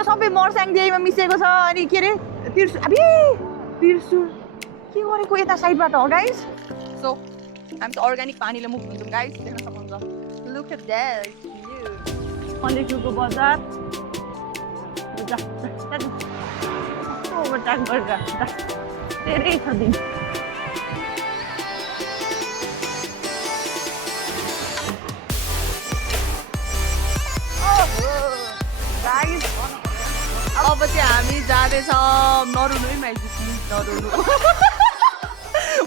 त सबै मर्साङ दिएमा मिसिएको छ अनि के अरे त्रिशुल के गरेको यता साइडबाट हो गाइस सो हामी चाहिँ अर्ग्यानिक पानीले मुख धुन्छौँ गाइस देख्न सक्नुहुन्छ लुक एट द्याट अलिकुको बजार ओभरटेक गरेर धेरै छ दिन अब चाहिँ हामी जाँदैछौँ नरुनु है माइजू प्लिज नरुनु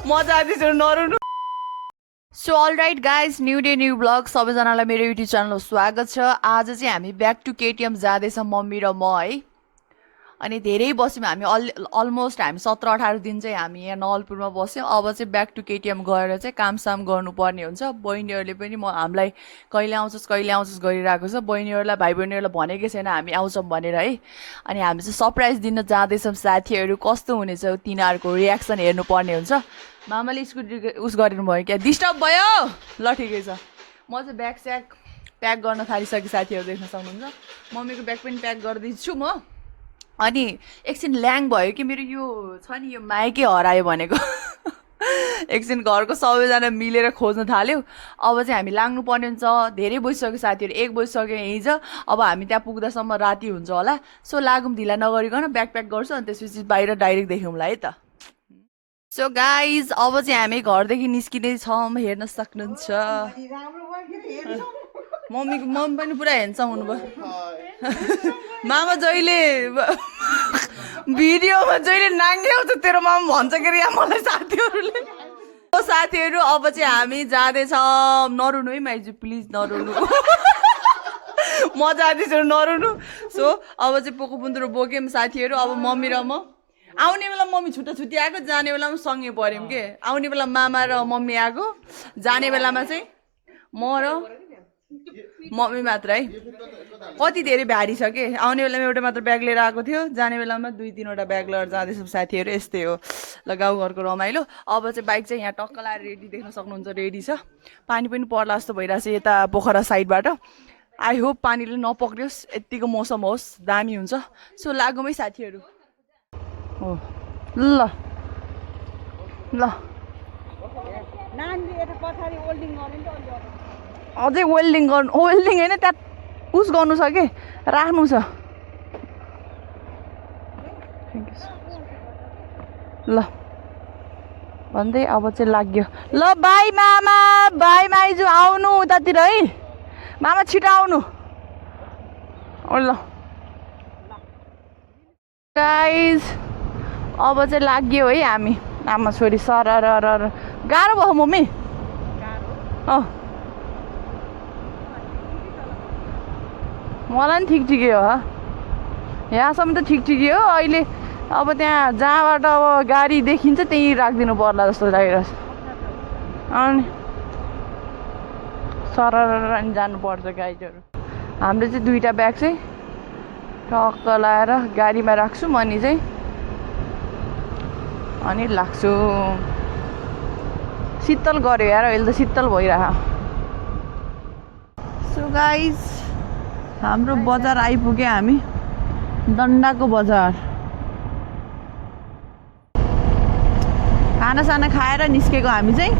म जाँदैछु नरुनु so all right guys new day new vlog सबैजनालाई मेरो युट्युब च्यानलमा स्वागत छ आज चाहिँ हामी ब्याक टु केटिएम जाँदैछौँ मम्मी र म है अनि धेरै बस्यौँ हामी अलमोस्ट हामी 17-18 दिन चाहिँ हामी यहाँ नवलपुरमा बस्यौँ अब चाहिँ ब्याक टु केटिएम गएर चाहिँ कामसाम गर्नुपर्ने हुन्छ बहिनीहरूले पनि हामीलाई कहिले आउँछस् गरिरहेको छ बहिनीहरूलाई भाइ बहिनीहरूलाई भनेकै छैन हामी आउँछौँ भनेर है अनि हामी चाहिँ सरप्राइज दिन जाँदैछौँ साथीहरू कस्तो हुनेछ तिनीहरूको रियाक्सन हेर्नुपर्ने हुन्छ मामाले स्कुटी उस गरिदिनु भयो क्या डिस्टर्ब भयो ल ठिकै छ म चाहिँ ब्याग स्याग प्याक गर्न थालिसकेँ साथीहरू देख्न सक्नुहुन्छ मम्मीको ब्याग पनि प्याक गर्दैछु म अनि एकछिन ल्याङ भयो कि मेरो यो छ नि यो माइकै हरायो भनेको एकछिन घरको सबैजना मिलेर खोज्न थाल्यो अब चाहिँ हामी लाग्नुपर्ने हुन्छ धेरै बजिसक्यो साथीहरू 1 बजिसक्यो हिजो अब हामी त्यहाँ पुग्दासम्म राति हुन्छ होला सो लागौँ ढिला नगरिकन ब्याग प्याक गर्छु अनि त्यसपछि बाहिर डाइरेक्ट देख्यौँला है त सो गाइज अब चाहिँ हामी घरदेखि निस्किँदैछौँ हेर्न सक्नुहुन्छ मम्मी पनि पुरा हेन्सम हुनुभयो मामा जहिले भिडियोमा जहिले नाङ्गे आउँछ तेरो मामा भन्छ के यहाँ मलाई साथीहरू अब चाहिँ हामी जाँदैछौँ नरुनु है माइजू प्लिज नरुनु म जाँदैछु नरुनु सो अब चाहिँ पोको पुन्द्रो बोक्यौँ साथीहरू अब मम्मी र म आउने बेला मम्मी छुट्टी आएको जाने बेलामा सँगै पऱ्यौँ के आउने बेला मामा र मम्मी आएको जाने बेलामा चाहिँ म र मम्मी मात्र है कति धेरै भारी छ कि आउने बेलामा एउटा मात्र ब्याग लिएर आएको थियो जाने बेलामा 2-3वटा ब्याग लिएर जाँदैछौँ साथीहरू यस्तै हो ल गाउँघरको रमाइलो अब चाहिँ बाइक चाहिँ यहाँ टक्क लाएर रेडी देख्न सक्नुहुन्छ रेडी छ पानी पनि पर्ला जस्तो भइरहेछ यता पोखरा साइडबाट आई होप पानीले नपक्रियोस् यत्तिको मौसम होस् दामी हुन्छ सो लागौँ है साथीहरू हो ल अझै वेल्डिङ गर्नु वेल्डिङ होइन त्यहाँ उस गर्नु छ कि राख्नु छ ल भन्दै अब चाहिँ लाग्यो ल बाई मामा बाई माइजू आउनु उतातिर है मामा छिटो आउनु ल गाइज अब चाहिँ लाग्यो है हामी आमा छोरी सर गाह्रो भयो मम्मी मलाई पनि ठिकै हो यहाँसम्म त ठिकै हो अहिले अब त्यहाँ जहाँबाट अब गाडी देखिन्छ त्यहीँ राखिदिनु पर्ला जस्तो लागिरहेछ अनि सरर जानुपर्छ गाइडहरू हाम्रो चाहिँ 2टा ब्याग चाहिँ टक्क लाएर गाडीमा राख्छु अनि चाहिँ अनि लाग्छु शीतल गऱ्यो यार अहिले त शीतल भइरह सो गाइज हाम्रो बजार आइपुग्यो हामी डन्डाको बजार खानासाना खाएर निस्केको हामी चाहिँ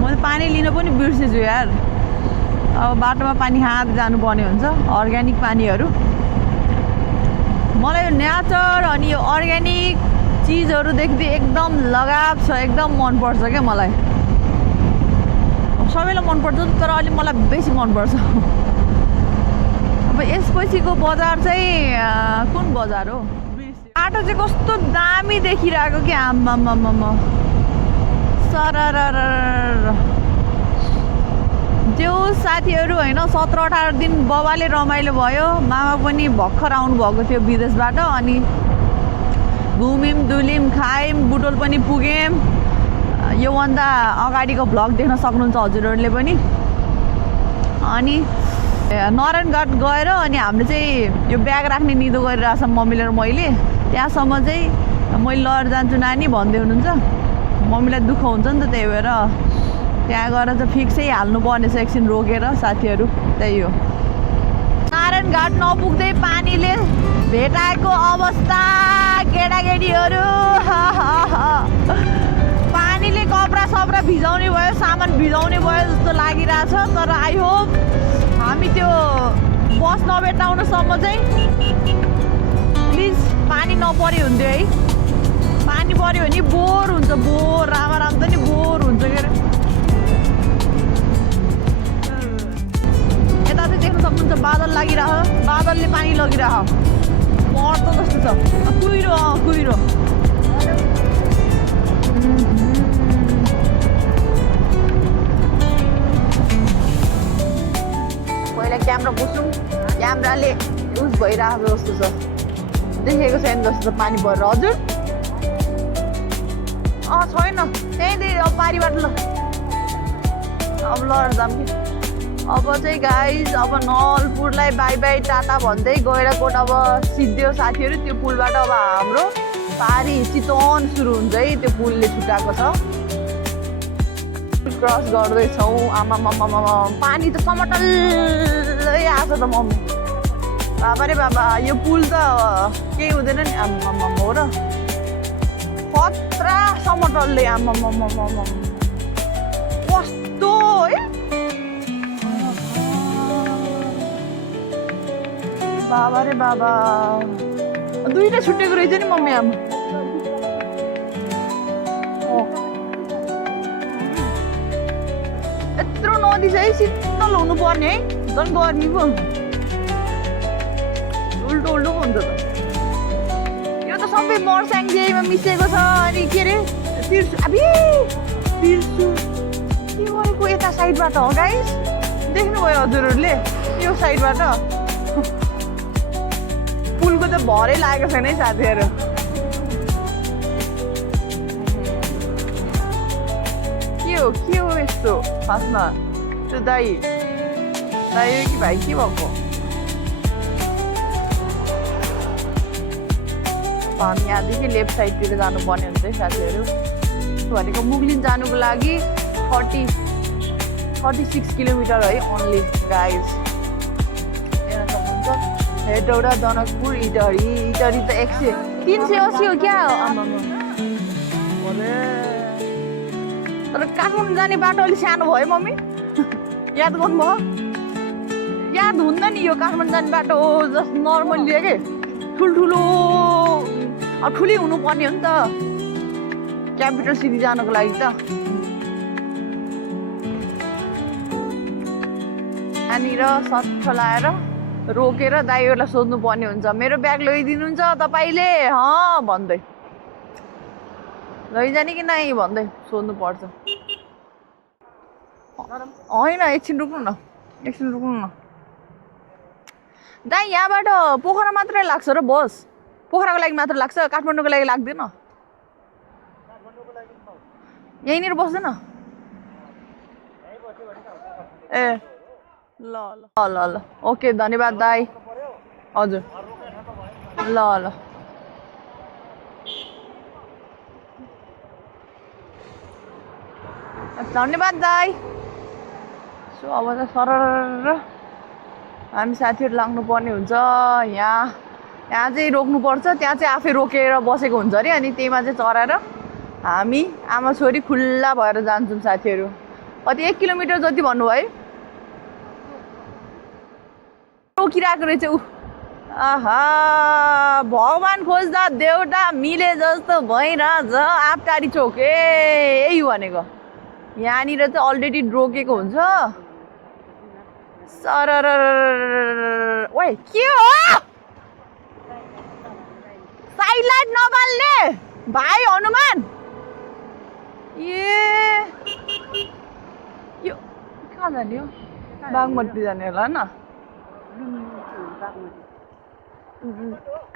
म पानी लिन पनि बिर्सेछु यार अब बाटोमा पानी खाँदै जानुपर्ने हुन्छ अर्ग्यानिक पानीहरू मलाई यो नेचर अनि यो अर्ग्यानिक चिजहरू देख्दै एकदम लगाव छ एकदम मनपर्छ क्या मलाई सबैलाई मनपर्छ तर अलिक मलाई बेसी मनपर्छ अब यसपछिको बजार चाहिँ कुन बजार हो बाटो चाहिँ कस्तो दामी देखिरहेको कि आम्मामामा सरर त्यो साथीहरू होइन 17-18 दिन बाबाले रमाइलो भयो मामा पनि भर्खर आउनु भएको थियो विदेशबाट अनि घुम्यौँ डुल्यौँ खायौँ बुटोल पनि पुग्यौँ योभन्दा अगाडिको भ्लग देख्न सक्नुहुन्छ हजुरहरूले पनि अनि नारायणघाट गएर अनि हामीले चाहिँ यो ब्याग राख्ने निदो गरिरहेछ मम्मीले र मैले त्यहाँसम्म चाहिँ मैले लएर जान्छु नानी भन्दै हुनुहुन्छ मम्मीलाई दुःख हुन्छ नि त त्यही भएर त्यहाँ गएर चाहिँ फिक्सै हाल्नुपर्ने छ एकछिन रोकेर साथीहरू त्यही हो नारायणघाट नपुग्दै पानीले भेटाएको अवस्था केटाकेटीहरू पानीले कपडा सपडा भिजाउने भयो, सामान भिजाउने भयो जस्तो लागिरहेछ। तर आई होप हामी त्यो बस नभेटाउनसम्म चाहिँ प्लिज पानी नपऱ्यो हुन्थ्यो है। पानी पऱ्यो भने बोर हुन्छ, बोर राम त नि बोर हुन्छ के अरे। यता चाहिँ देख्न सक्नुहुन्छ बादल लागिरह, बादलले पानी लगिरह पर्छ जस्तो छ। कुहिरो कुहिरो पहिला क्यामेरा पुस्छौँ, क्यामेराले युज भइरहेको जस्तो छ, देखेको छैन जस्तो छ पानी परेर। हजुर छैन त्यहीँ अब पारिबाट ल। अब ल जाम कि अब चाहिँ गाइज अब नवलपुरलाई बाई बाई टाटा भन्दै गैराकोट अब सिद्धियो साथीहरू। त्यो पुलबाट अब हाम्रो पारी चितवन सुरु हुन्छ है, त्यो पुलले छुट्याएको छ। क्रस गर्दैछौँ। आमा पानी त समटल्लै आएको त मम्मी। बाबा रे बाबा यो पुल त केही हुँदैन नि। आमा हो र खतरा समटलले। आमा कस्तो है बाबा रे बाबा। दुईटा छुट्टेको रहेछ नि मम्मी। आमा यत्रो नदी चाहिँ शीतल हुनु पर्ने है, झन् गर्मी पो उल्टो उल्टो पो हुन्छ त। यो त सबै मर्स्याङजेमा मिसिएको छ। अनि के अरे तिर्सु अबि तिर्सु के भएको यता साइडबाट हो गाइस, देख्नुभयो हजुरहरूले यो साइडबाट। पुलको त भरै लागेको छैन है साथीहरू। के हो यस्तो खासमा? त्यो दाइ हो कि भाइ के भएको? हामी यहाँदेखि लेफ्ट साइडतिर जानुपर्ने हुन्छ है साथीहरू। भनेको मुगलिन जानुको लागि 36 किलोमिटर है ओन्ली गाइज। हेर्न सक्नुहुन्छ हेटौडा जनकपुर इटहरी। इटहरी त 380 हो क्या? तर काठमाडौँ जाने बाटो अलिक सानो भयो मम्मी, याद गर्नुभयो? याद हुन्न नि यो काठमाडौँ जाने बाटो हो जस्ट नर्मल्ली के ठुल्ठुलो ठुलै हुनुपर्ने हो नि त क्यापिटल सिटी जानको लागि त। यहाँनिर सट्ट लाएर रोकेर दाइहरूलाई सोध्नुपर्ने हुन्छ मेरो ब्याग लैदिनुहुन्छ तपाईँले भन्दै, लैजाने कि नै भन्दै सोध्नुपर्छ। होइन एकछिन रुक्नु न दाइ। यहाँबाट पोखरा मात्रै लाग्छ र बस? पोखराको लागि मात्र लाग्छ, काठमाडौँको लागि लाग्दैन? यहीँनिर बस्दैन? ए ल ल ल ल ओके धन्यवाद दाइ। हजुर ल ल धन्यवाद दाइ। सो अब त सरर हामी साथीहरू लाग्नुपर्ने हुन्छ। यहाँ चाहिँ रोक्नुपर्छ, त्यहाँ चाहिँ आफै रोकेर बसेको हुन्छ अरे। अनि त्यहीमा चाहिँ चढाएर हामी आमा छोरी खुल्ला भएर जान्छौँ साथीहरू। कति 1 किलोमिटर जति भन्नुभयो? रोकिरहेको रहेछ ऊ। आहा भगवान खोज्दा देउटा मिले जस्तो भइरहेछ आबटारी चोक। यही भनेको यहाँनिर चाहिँ अलरेडी रोकेको हुन्छ। सरर ओइ के हो? साइड लाइट नबाल्ने भाइ हनुमान। यो कहाँ जाने हो? बागमती जाने होला न?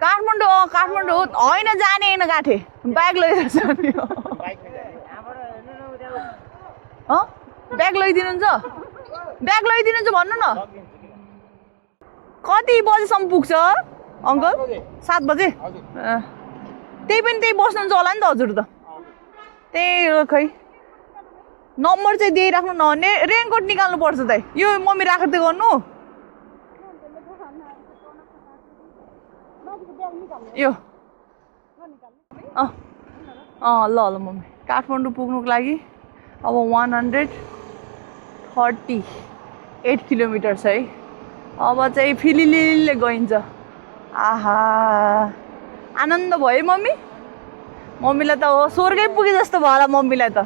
काठमाडौँ होइन जाने होइन गाँठे ब्याग लिएर जाने हो। ब्याग लैदिनुहुन्छ? ब्याग लैदिनुहुन्छ भन्नु न। कति बजेसम्म पुग्छ अङ्कल? 7 बजे? त्यही पनि त्यही बस्नुहुन्छ होला नि त हजुर त? त्यही हो खै। नम्बर चाहिँ दिइराख्नु न। रेनकोट निकाल्नु पर्छ त। यो मम्मी राखेर त गर्नु। यो ल ल मम्मी काठमाडौँ पुग्नुको लागि अब 138 किलोमिटर छ है अब चाहिँ फिलिलिले गइन्छ आहा आनन्द भयो मम्मी मम्मीलाई त हो स्वर्गै पुगे जस्तो भयो होला मम्मीलाई त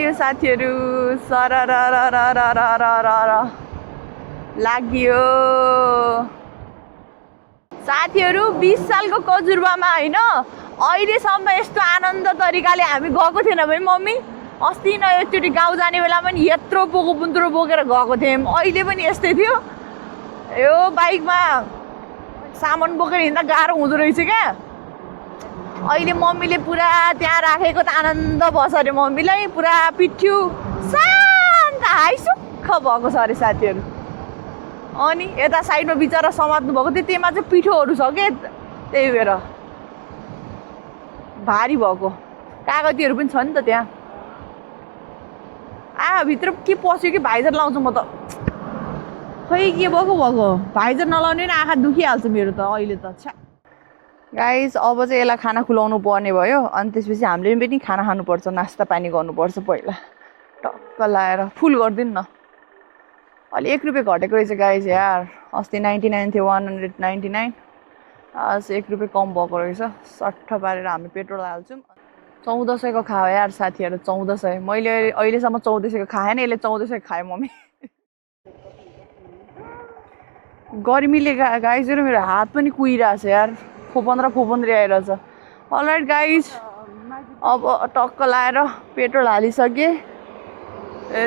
यो साथीहरू सररररररररर लाग्यो साथीहरू 20 सालको कजुर्बामा हैन अहिलेसम्म यस्तो आनन्द तरिकाले हामी गएको थिएन भने मम्मी अस्ति न एकचोटि गाउँ जाने बेला पनि यत्रो पोको बुन्द्रो बोकेर गएको थियौँ अहिले पनि यस्तै थियो यो बाइकमा सामान बोकेर हिँड्दा गाह्रो हुँदो रहेछ क्या अहिले मम्मीले पुरा त्यहाँ राखेको त आनन्द बस अरे मम्मीलाई पुरा पिठ्यु शान्त हाइसुक्ख भएको छ अरे साथीहरू अनि यता साइडमा बिचरा समात्नु भएको थियो त्यसमा चाहिँ पिठोहरू छ के त्यही भएर भारी भएको कागतीहरू पनि छ नि त त्यहाँ भित्र के पस्यो कि भाइजर लाउँछु म त खै के भएको भाइजर नलाउने नि आँखा दुखिहाल्छ मेरो त अहिले त छ्या गाइस अब चाहिँ यसलाई खाना खुलाउनु पर्ने भयो अनि त्यसपछि हामीले पनि खाना खानुपर्छ नास्ता पानी गर्नुपर्छ पहिला टक्क लाएर फुल गरिदिनु न अलि 1 रुपियाँ घटेको रहेछ गाइस यार अस्ति 99 थियो 199 आज 1 रुपियाँ कम भएको रहेछ सट्ट पारेर हामी पेट्रोल हाल्छौँ 1400 को खायो यार साथीहरू 1400 मैले अहिलेसम्म 1400 को खाएन यसले 1400 खायो मम्मी गर्मीले गाइजहरू मेरो हात पनि कुहिरहेछ यार फोपन्द्रे आइरहेछ अलराइट गाइज अब टक्क लाएर पेट्रोल हालिसके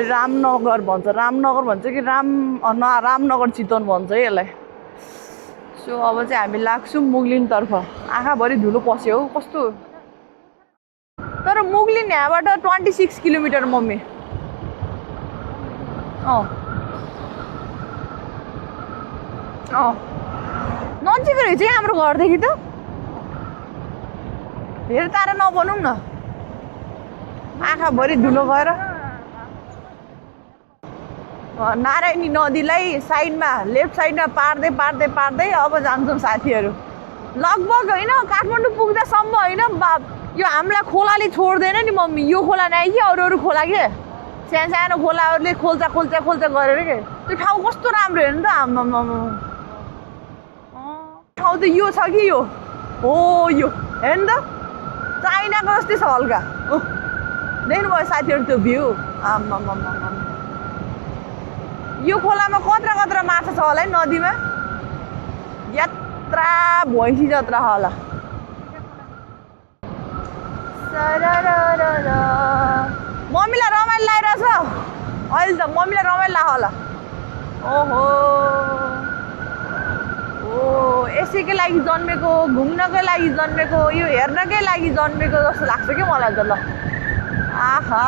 रामनगर भन्छ कि रामनगर चितवन भन्छ है यसलाई सो अब चाहिँ हामी लाग्छौँ मुगलिनतर्फ आँखाभरि धुलो पस्यो हौ कस्तो तर मुगलिन यहाँबाट 26 किलोमिटर मम्मी नजिक रहेछ हाम्रो घरदेखि त धेरै टाढा नबनौँ न आँखाभरि धुलो गएर नारायणी नदीलाई साइडमा लेफ्ट साइडमा पार्दै अब जान्छौँ साथीहरू लगभग होइन काठमाडौँ पुग्दासम्म होइन यो हामीलाई खोलाले छोड्दैन नि मम्मी यो खोला नै कि अरू खोला के सानो खोलाहरूले खोल्चा गरेर के त्यो ठाउँ कस्तो राम्रो हेर्नु त आम्मामा ठाउँ त यो छ कि यो हो यो हेर्नु त चाइनाको जस्तै छ हल्का देख्नुभयो साथीहरू त्यो भ्यू आम्मामा यो खोलामा कत्रा माछा छ होला है नदीमा यात्रा भैँसी जत्रा होला मम्मीलाई रमाइलो लागिरहेछ अहिले त मम्मीलाई रमाइलो लाग्छ होला ओहो यसैकै लागि जन्मेको घुम्नकै लागि जन्मेको यो हेर्नकै लागि जन्मेको जस्तो लाग्छ कि मलाई त ल आहा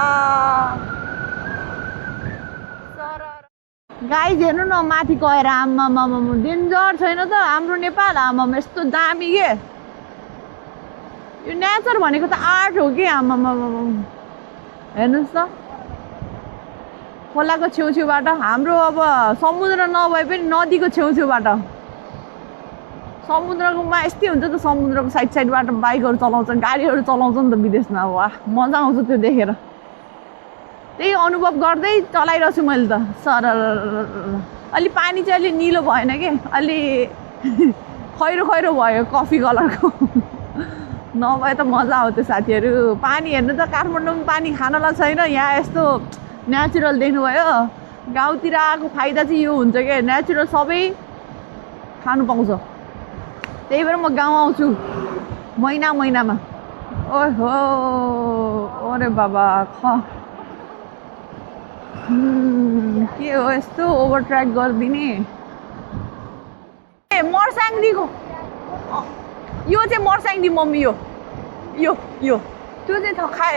गाइज हेर्नु न माथि गएर आम्मामा डेन्जर छैन त हाम्रो नेपाल आम्मामा यस्तो दामी के यो नेचर भनेको त आर्ट हो कि आम्मामा हेर्नुहोस् त खोलाको छेउछेउबाट हाम्रो अब समुद्र नभए पनि नदीको छेउछेउबाट समुद्रकोमा यस्तै हुन्छ त समुद्रको साइडबाट बाइकहरू चलाउँछन् गाडीहरू चलाउँछन् त विदेशमा वाह मजा आउँछ त्यो देखेर त्यही अनुभव गर्दै चलाइरहेको छु मैले त सर अलि पानी चाहिँ अलि निलो भएन कि अलि खैरो भयो कफी कलरको नभए त मजा आउँथ्यो साथीहरू पानी हेर्नु त काठमाडौँमा पानी खानलाई छैन यहाँ यस्तो नेचुरल देख्नुभयो गाउँतिर आएको फाइदा चाहिँ यो हुन्छ क्या नेचुरल सबै खानु पाउँछ त्यही भएर म गाउँ आउँछु महिनामा ओहो अरे बाबा के हो यस्तो ओभरट्र्याक गरिदिने ए मर्साङदीको यो चाहिँ मर्साङदी मम्मी यो त्यो चाहिँ थाहा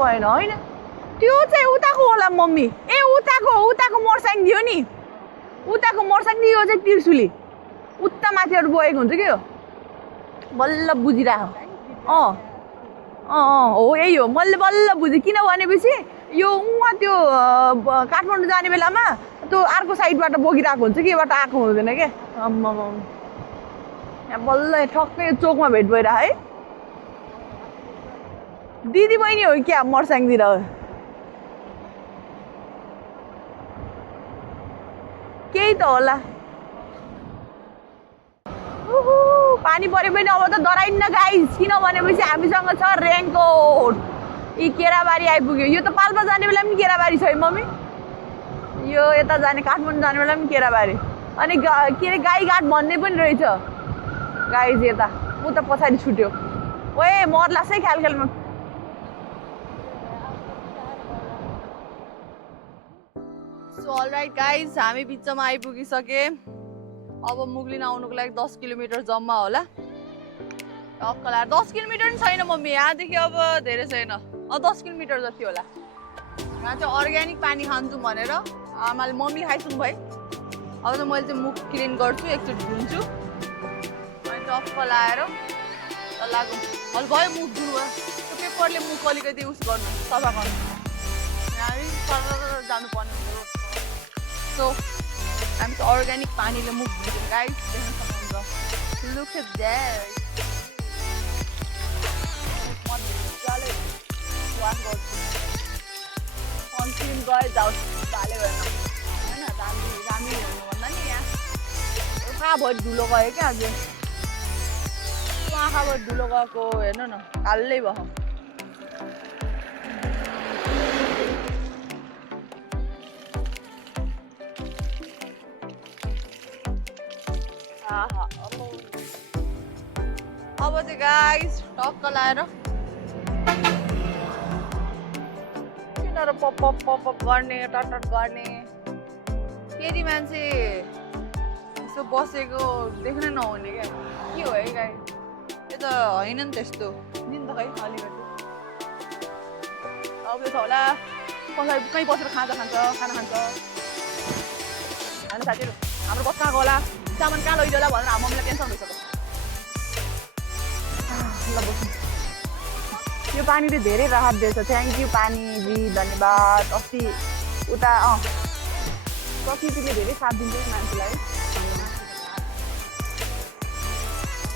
भएन होइन त्यो चाहिँ उताको होला मम्मी ए उताको मर्साङदी हो नि उताको मर्साङदी यो चाहिँ त्रिशुली उता माथिहरू बोकेको हुन्छ कि यो बल्ल बुझिरहेको हो यही हो मैले बल्ल बुझेँ किन भनेपछि यो उहाँ त्यो काठमाडौँ जाने बेलामा त्यो अर्को साइडबाट बोकिरहेको हुन्छ कि योबाट आएको हुँदैन क्या यहाँ बल्ल ठक्कै चोकमा भेट भइरह है दिदी बहिनी हो क्या मर्स्याङतिर केही त होला पानी परे पनि अब त डराइन्न गाइस किन भनेपछि हामीसँग छ रेनकोट यी केराबारी आइपुग्यो यो त पाल्पा जाने बेला पनि केराबारी छ है मम्मी यो यता जाने काठमाडौँ जाने बेला पनि केराबारी अनि के अरे गाईघाट भन्ने पनि रहेछ गाइस यता उता पछाडि छुट्यो ओए मर्लास है ख्याल ख्यालमा सो अलराइट गाइज हामी बिचमा आइपुगिसके अब मुगलिन आउनुको लागि 10 किलोमिटर जम्मा होला टक्कला 10 किलोमिटर पनि छैन मम्मी यहाँदेखि अब धेरै छैन 10 किलोमिटर जति होला यहाँ चाहिँ अर्ग्यानिक पानी खान्छु भनेर आमाले मम्मीले खाइसक्नु भयो अब चाहिँ मैले चाहिँ मुख क्लिन गर्छु एकचोटि धुन्छु अनि टक्क लाएर लागु हल भयो मुख धुनु भयो त्यो पेपरले मुख अलिकति उस गर्नु सफा गर्नु हामी जानुपर्ने हुन्छ सो हामी चाहिँ अर्ग्यानिक पानीले मुख धुन्छौँ गाइस देख्न सक्नुहुन्छ लुक एट द्याट मजाले वास गर्छु सनस्क्रिन गए जाओस् चाले भएन होइन दामी दामी हेर्नुभन्दा नि यहाँ आँखाभरि धुलो गयो क्या आज आँखाभरि धुलो गएको हेर्नु न कालै भयो अब चाहिँ गाइस टक्क लाएर किन र पप पप पप पप गर्ने टट गर्ने फेरि मान्छे यसो बसेको देख्न नहुने क्या के हो है गाई त्यो त होइन नि त्यस्तो नि त खै अलिकति अब त्यो छ होला कसै कहीँ बसेर खाना खान्छ होइन साथीहरू हाम्रो बस कहाँको होला सामान कहाँ लैजाऊ होला भनेर हाम्रो मम्मीलाई टेन्सन भइसक्यो ल बस्नु यो पानीले धेरै राहत दिएछ थ्याङ्क यू पानीजी धन्यवाद अस्ति उता प्रकृतिले धेरै साथ दिन्छ मान्छेलाई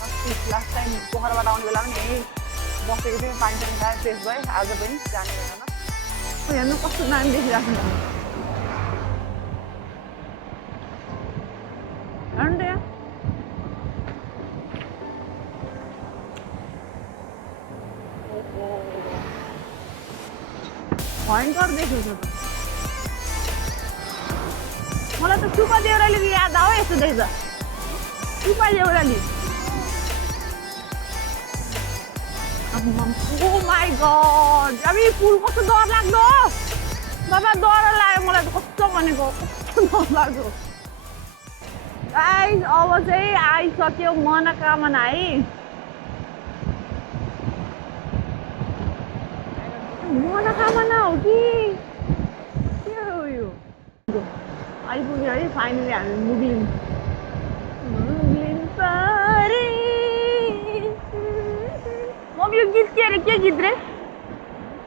अस्ति लास्ट टाइम पोखराबाट आउने बेला पनि यहीँ बसेको थियो पानी सानी खाएर फ्रेस भएँ आज पनि जाने बेलामा हेर्नु कस्तो नानी देखिराख्नु हेर्नु त यहाँ भयङ्कर देख्यो त मलाई त सुपा देउराली याद आयो यस्तो देख्दा सुपा देउराली ओ माई गड अब यो पुल कस्तो डर लाग्दो बाबा डर लाग्यो मलाई त कस्तो भनेको कस्तो डर लाग्दो गाइस अब चाहिँ आइसक्यो मनोकामना है मनोकामना हो कि के हो यो आइपुग्यो है फाइनली हामी मुगलिन परे मम्मी यो गीत के अरे के गीत रे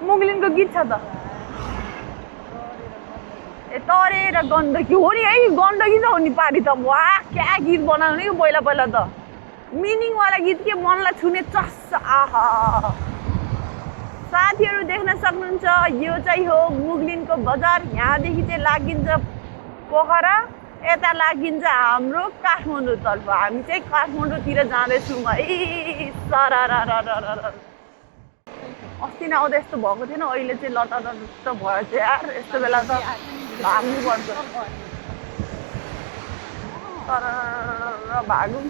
मुगलिनको गीत छ त ए तरेर गण्डकी हो नि है गण्डकी त हो नि पारी त वाह क्या गीत बनाउने कि पहिला पहिला त मिनिङवाला गीत के मनलाई छुने चस आहा साथीहरू देख्न सक्नुहुन्छ यो चाहिँ हो मुगलिनको बजार यहाँदेखि चाहिँ लागिन्छ पोखरा यता लागिन्छ हाम्रो काठमाडौँतर्फ हामी चाहिँ काठमाडौँतिर जाँदैछौँ है सरारारारारा अस्ति नै आउँदा यस्तो भएको थिएन अहिले चाहिँ लटरट भएछ यार यस्तो बेला त भाग्नुपर्छ भागौँ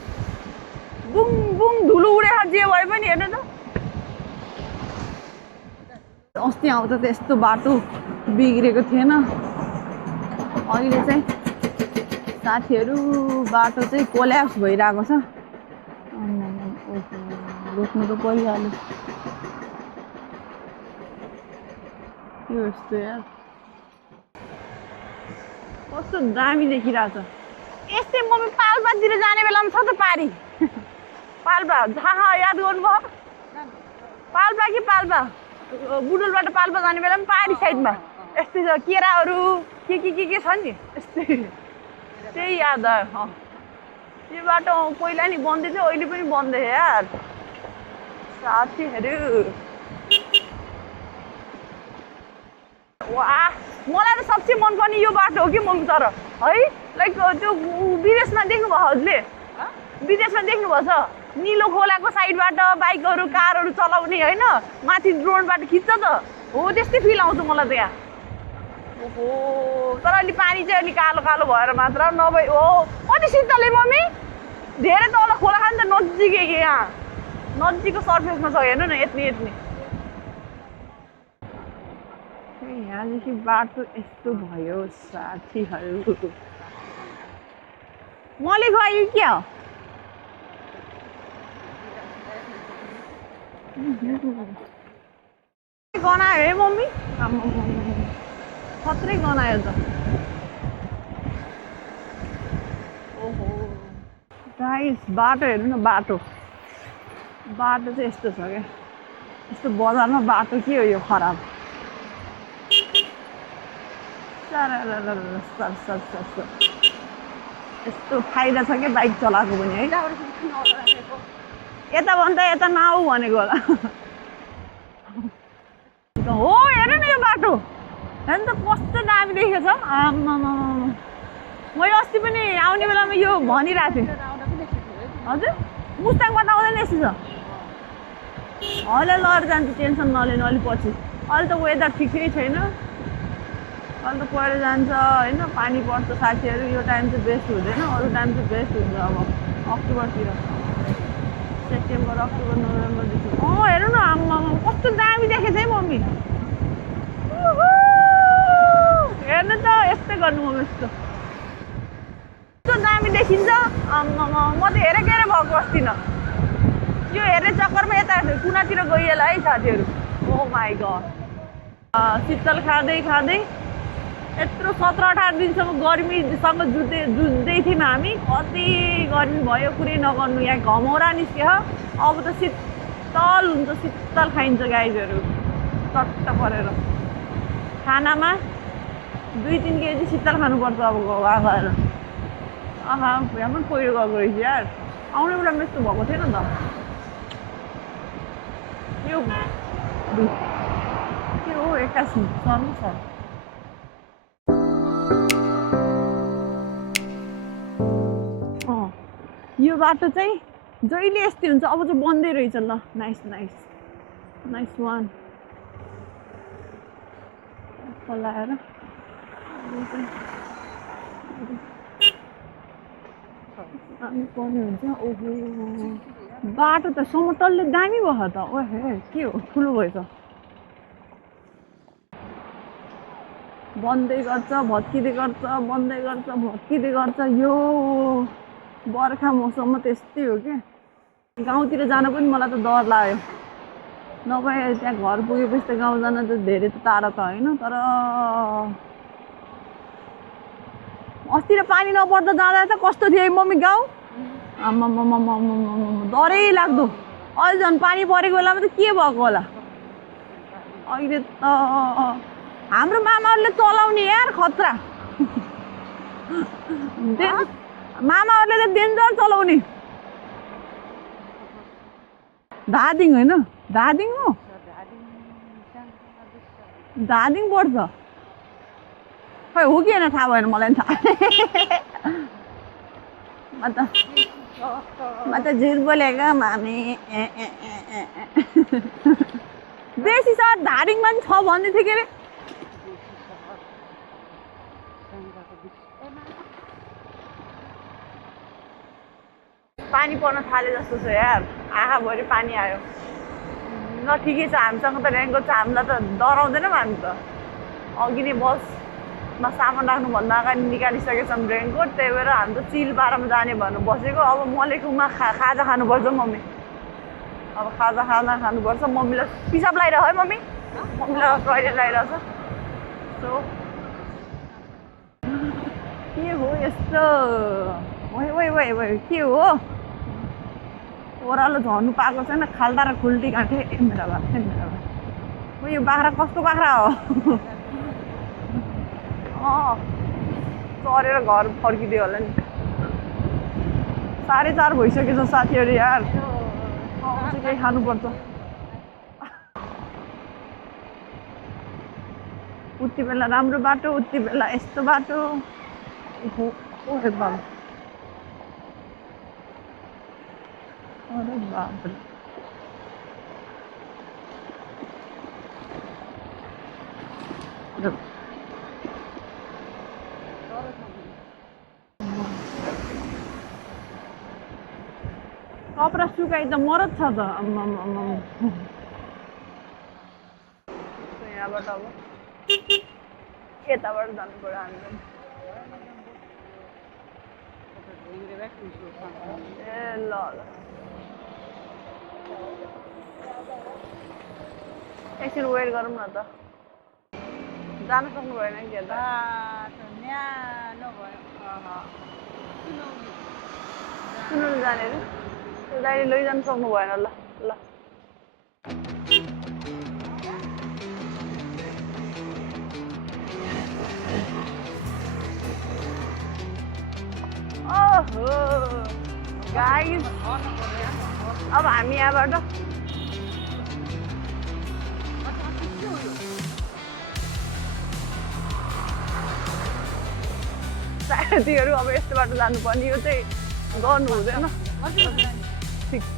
बुङ बुङ धुलो उडे जे भए पनि हेर्नु त अस्ति आउँदा त यस्तो बाटो बिग्रेको थिएन अहिले चाहिँ साथीहरू बाटो चाहिँ कोल्याप्स भइरहेको छ रोक्नु त परिहाल्यो यो यस्तो यार कस्तो दामी देखिरहेछ यस्तै मम्मी पाल्पातिर जाने बेलामा छ त पारी पाल्पा जहाँ याद गर्नुभयो पाल्पा कि पाल्पा बुडुलबाट पाल्पा जाने बेलामा पारी साइडमा यस्तै छ केराहरू के छ नि यस्तै त्यही याद आयो यो बाटो पहिला नि बन्दै थियो अहिले पनि बन्दै यार साथीहरू वाह मलाई त सबसे मनपर्ने यो बाटो हो कि मम्मी तर है लाइक त्यो विदेशमा देख्नुभयो हजुरले विदेशमा देख्नुभएछ निलो खोलाको साइडबाट बाइकहरू कारहरू चलाउने होइन माथि ड्रोनबाट खिच्छ त हो त्यस्तै फिल आउँछ मलाई त यहाँ ओहो तर अलि पानी चाहिँ अलि कालो कालो भएर मात्र नभए हो कति शीतल मम्मी धेरै तल खोला खान्छ नजिकै यहाँ नजिकको सर्फेसमा छ हेर्नु न यति यहाँदेखि बाटो यस्तो भयो साथीहरू मैले खुवायो के हो गनायो है मम्मी खत्रै गनायो त ओहो गाइस बाटो हेर्नु न बाटो चाहिँ यस्तो छ क्या यस्तो बजारमा बाटो के हो यो खराब यस्तो फाइदा छ क्या बाइक चलाएको पनि है यताभन्दा यता नआऊ भनेको होला हो हेर्नु न यो बाटो हेर्नु त कस्तो दामी देखेको छ आम्मामा मैले अस्ति पनि आउने बेलामा यो भनिरहेको थिएँ हजुर मुस्ताङबाट आउँदैन यस्तो छ अहिले लडेर जान्छ टेन्सन नलिनु अलिक पछि अहिले त वेदर ठिकै छैन अहिले त पहिरो जान्छ होइन पानी पर्छ साथीहरू यो टाइम चाहिँ बेस्ट हुँदैन अरू टाइम चाहिँ बेस्ट हुन्छ अब अक्टोबरतिर सेप्टेम्बर अक्टोबर नोभेम्बर डिसेम्बर हेर्नु न आम्मामा कस्तो दामी देखेछ है मम्मी हेर्नु त यस्तै गर्नु मम्मी यस्तो दामी देखिन्छ आम्मामा म त हेरेको भएको अस्तिन यो हेर्ने चक्करमा यता कुनातिर गइएला है साथीहरू ओ माई गड शीतल खाँदै यत्रो 17-18 दिनसम्म गर्मीसँग जुझ्दै थियौँ हामी कति गर्मी भयो कुरै नगर्नु यहाँ घमौरा निस्क्यो अब त शीतल हुन्छ शीतल खाइन्छ गाईहरू चट्ट परेर खानामा 2-3 केजी शीतल खानुपर्छ अब गएर आहा यहाँ पनि पहिरो गएको रहेछ यार आउने बेलामा यस्तो भएको थिएन त यो के हो एक्कासी सर्नु छ यो बाटो चाहिँ जहिले यस्तै हुन्छ अब चाहिँ बन्दै रहेछ ल नाइस वान चलाएर पर्ने हुन्छ ओहो बाटो त समतलले दामी भयो त ओहे के हो ठुलो भएछ बन्दै गर्छ भत्किँदै गर्छ यो बर्खा मौसममा त्यस्तै हो क्या गाउँतिर जान पनि मलाई त डर लाग्यो नभए त्यहाँ घर पुगेपछि त गाउँ जान त धेरै त टाढा त होइन तर अस्ति र पानी नपर्दा जाँदा त कस्तो थियो मम्मी गाउँ आम्मामा डरै लाग्दो अहिले झन् पानी परेको बेलामा त के भएको होला अहिले त हाम्रो मामाहरूले चलाउने यार खतरा मामाहरूले त डेन्जर चलाउने धादिङ होइन धादिङ हो धादिङ पर्छ खै हो कि होइन थाहा भएन मलाई थाहा म त झुट बोलेको मामी बेसी सर धादिङमा पनि छ भन्दै थियो के अरे पानी पर्न थाले जस्तो छ यार आँखाभरि पानी आयो ल ठिकै छ हामीसँग त रेनको छ हामीलाई त डराउँदैनौँ हामी त अघि नै बसमा सामान राख्नुभन्दा अगाडि निकालिसकेछौँ रेनकोट त्यही भएर हामी त चिल पारामा जाने भन्नु बसेको अब मलेकुमा खाजा खानुपर्छ मम्मी अब खाजा खानुपर्छ मम्मीलाई पिसाब लगाइरह है मम्मीलाई टोइलेट लगाइरहेछ सो के हो यस्तो के हो ओह्रालो झर्नु पाएको छैन खाल्टा र खुल्टी गाँठे मेरा भा यो बाख्रा कस्तो बाख्रा हो चढेर घर फर्किदियो होला नि 4:30 भइसकेछ साथीहरू यार केही खानुपर्छ उति बेला राम्रो बाटो उति बेला यस्तो बाटो अरे बाबरे कपडा सुकाइ त मरत छ त यहाँबाट अब यताबाट जानु पर्यो हामीलाई ए ल एकछिन वेट गरौँ न त जान सक्नु भएन कि यता सुन्नु जाने अरे त्यो दाइले लैजानु सक्नु भएन ल ल ओहो गाइस अब हामी यहाँबाट साथीहरू अब यस्तो बाटो जानुपर्ने यो चाहिँ गर्नु हुँदैन ठिक छ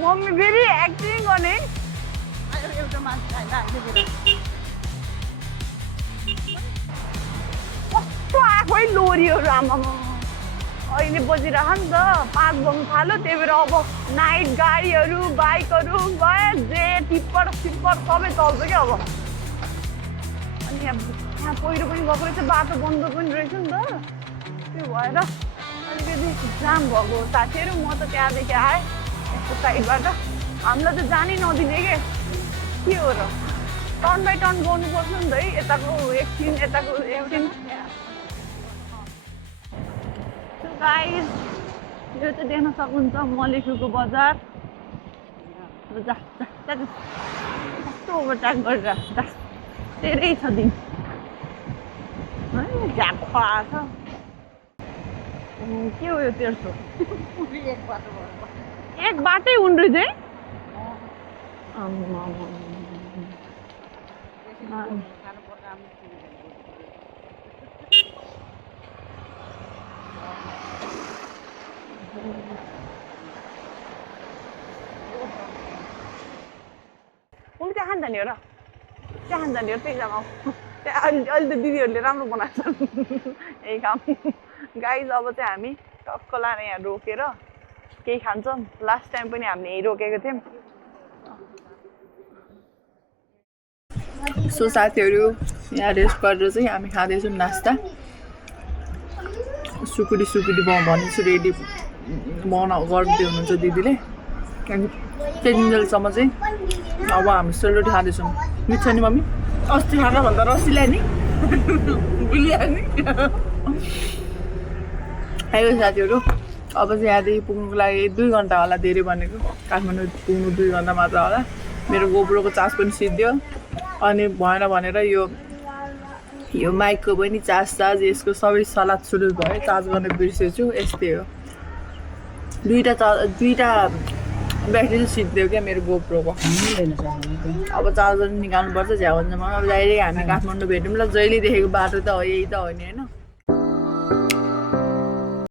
मम्मी फेरि एक्टिङ गर्ने कस्तो आफै लोरीहरू आमामा अहिले बजिरह नि त 5 बज्नु थाल्यो त्यही भएर अब नाइट गाडीहरू बाइकहरू भयो जे टिप्पर सिप्पर सबै चल्छ क्या अब अनि यहाँ पहिरो पनि गएको रहेछ बाटो बन्द पनि रहेछ नि त त्यो भएर अलिकति जाम भएको साथीहरू म त त्यहाँदेखि आएँ यस्तो साइडबाट हामीलाई त जानै नदिने के हो र टर्न बाई टर्न गर्नुपर्छ नि त है यताको एकछिन यताको एकछिन गाइस यो चाहिँ देख्न सक्नुहुन्छ मलेखुको बजार जा कस्तो ओभरटेक गरेर जा धेरै छ दिन है झ्याप्पा छ के हो यो 1300 एक बाटै उन्ड्री चाहिँ उसले त्यहाँ खान्छ नि हो र त्यहाँ खान्छ नि हो त्यही जग्गा त्यहाँ अहिले त दिदीहरूले राम्रो बनाएको छन् यही काम गाइस अब चाहिँ हामी टक्क लाएर यहाँ रोकेर केही खान्छौँ लास्ट टाइम पनि हामीले यहीँ रोकेको थियौँ सो साथीहरू यहाँ रेस्ट गरेर चाहिँ हामी खाँदैछौँ नास्ता सुकुटी भनेपछि रेडी गरिदिनु हुनुहुन्छ दिदीले त्यतिन्जेलसम्म चाहिँ अब हामी सेलरोटी खाँदैछौँ मिठो छ नि मम्मी अस्ति खाना भन्दा रसिला नि बुलिया नि आयो साथीहरू अब चाहिँ यहाँदेखि पुग्नुको लागि 2 घन्टा होला धेरै भनेको काठमाडौँ पुग्नु 2 घन्टा मात्र होला मेरो गोप्रोको चार्ज पनि सिद्धियो अनि भएन भनेर यो माइकको पनि चार्ज यसको सबै सलाद सुरुज भयो चार्ज गर्न बिर्सेछु यस्तै हो दुईटा ब्याट्री चाहिँ सिद्धियो क्या मेरो गोप्रोको अब चार्जर निकाल्नुपर्छ झ्याउन्जमा अब डाइरेक्ट हामी काठमाडौँ भेटौँ ल जहिले देखेको बाटो त हो यही त हो नि होइन